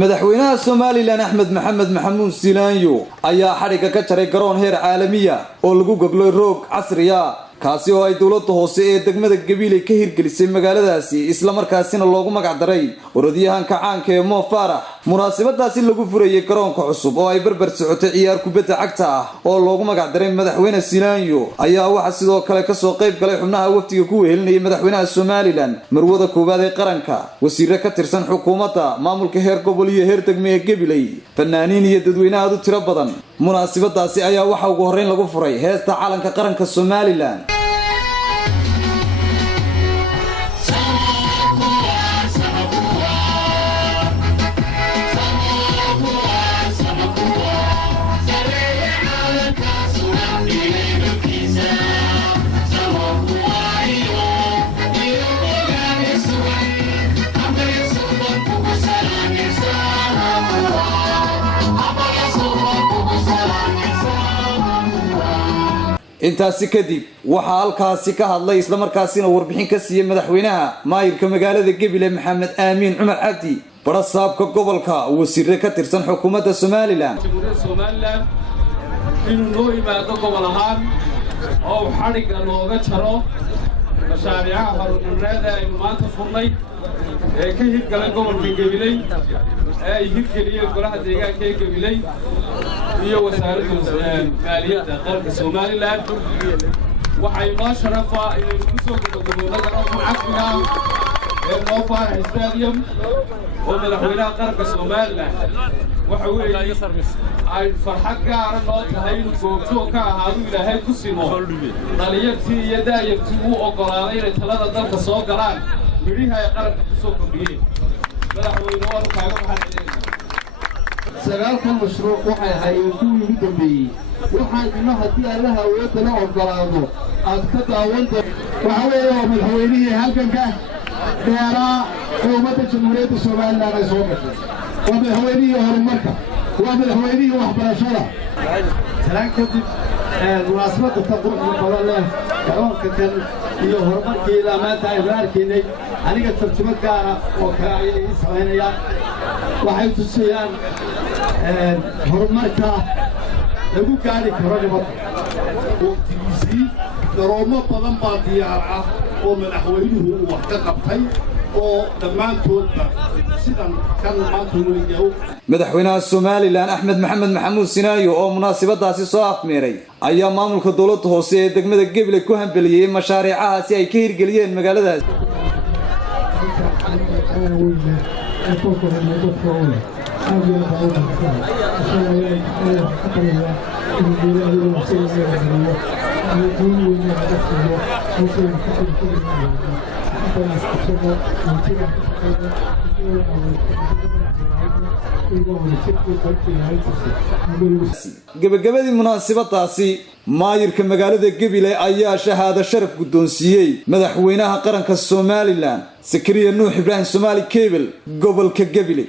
madaxweynaha Soomaaliland Axmed Maxamed Maxamuud Silaanyo ayaa xariga ka jaray garoon heer caalami ah oo lagu goglo roog casri ah kaasi oo ay dawladda hoose ee degmada Gabiley ka hirgelisay magaaladaasi isla markaasina loogu magac daray orodyahanka caanka ee Mo Farah. munaasabadaasi lagu furayay garoonka cusub oo ay barbar socotay ciyaar kubadda cagta ah oo loogu magac daray madaxweyne Silaanyo ayaa waxa sidoo kale ka soo qayb galay xubnaha wafdiga ku wehelinayay madaxweynaha Soomaaliland marwada koobaad ee qaranka, wasiirro ka tirsan xukuumadda, maamulka heer gobol iyo heer degmo ee Gabiley, fanaaniin iyo dadweynaha u tiro badan. munaasabadaasi ayaa waxa ugu horeyn lagu furay heesta calanka qaranka Soomaaliland. intaasi kadib waxa halkaasi ka hadlay isla markaasina warbixin ka siiyay madaxweynaha maayirka magaalada Gabiley Maxamed Amiin Cumar Cabdi, barasaabka gobolka, wasiirro ka tirsan xukuumadda Soomaaliland. inuu noo yimaado gobol ahaan oo xariga looga jaro mashaariicaha horumarneed ee maanta furnay ee ka hirgalay gobolka Gabiley ee ay hirgeliyeen golaha deegaanka ee Gabiley iyo wasaaradda maaliyadda qaranka Soomaaliland. waxay noo sharafaa inaynu ku soo gudbino garoonka casriga ee Mo Farah Stadium oo madaxweynaha qaranka Soomaaliland waxa weeye ay farxad gaar ah noo tahay inuu goobto ka ahaado Ilaahay ku simo dhalinyartii iyo daayirtii uu ogolaaday inay talada dalka soo galaan midhaha ay qaranka ku soo kordhiyeen. madaxweyne waa kaaga mahadcelinaa. sagaalkan mashruuc waxay ahaayeen kuwii ugu dambeeyey. waxaan ino haddii allaha awoodda la ogolaado aad ka daawan doonto waxa weeye waa madaxweynihii halganka dheeraa ee ummadda jamhuuriyadda Soomaaliland ay soo gashay. waa madaxweynihii horumarka, waa madaxweynihii waxbarashada. talaan kadib munaasabadda ka quruxda badan leh garoonka kan iyo horumarkii ilaa maanta aynu arkaynay aniga tarjumad gaara oo kale ayay ii samaynayaan. waxay tusayaan horumarka lagu gaari karo nabadda. waqtigiisii garoomo badan baa diyaar ah oo madaxweynuhu uu wax ka qabtay oo dhammaantoodba sidan kan maanta weligow. madaxweynaha Soomaaliland Axmed Maxamed Maxamuud Silaanyo oo munaasabadaasi soo afmeeray ayaa maamulka dawladda hoose ee degmada Gabiley ku hambaliyay mashaariicahaasi ay ka hirgeliyeen magaaladaas. gabagabadii munaasabadaasi maayirka magaalada Gabiley ayaa shahaado sharaf guddoonsiiyay madaxweynaha qaranka Soomaaliland Sakariya Nuux Ibraahim Soomaali Cable gobolka Gabiley.